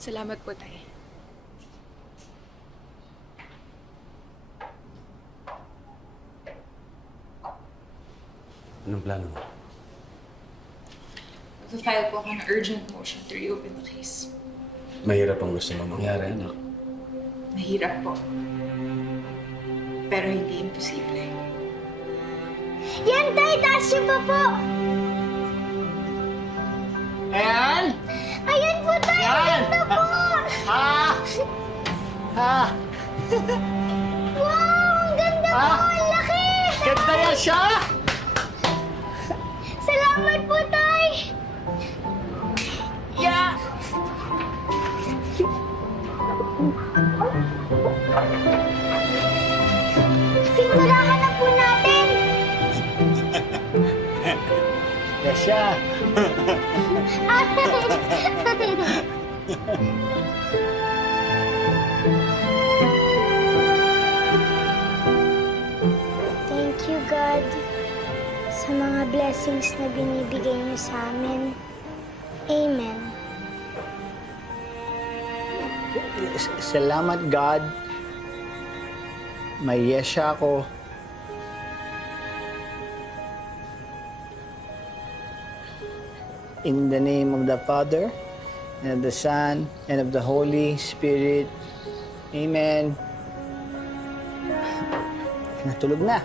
Salamat po, Tay. Anong plano mo? Mag-file po ako ng urgent motion to reopen the case. Mahirap ang gusto mo mangyari, anak. Mahirap po. Pero hindi imposible. Yan, Tay! Taas niyo pa po! Ayan! Ayan po, Tay! Yan! Ganda po! Ah! Ah! Wow! Ang ganda po! Ah! Ang laki! Ganda yan siya! Salamat po, Tay! Yeah! Pinturahan na po natin! Yan siya! Thank you, God, sa mga blessings na binibigay niyo sa amin. Amen. Salamat, God. May yesya ako. In the name of the Father, and of the Son, and of the Holy Spirit. Amen. Natulog na.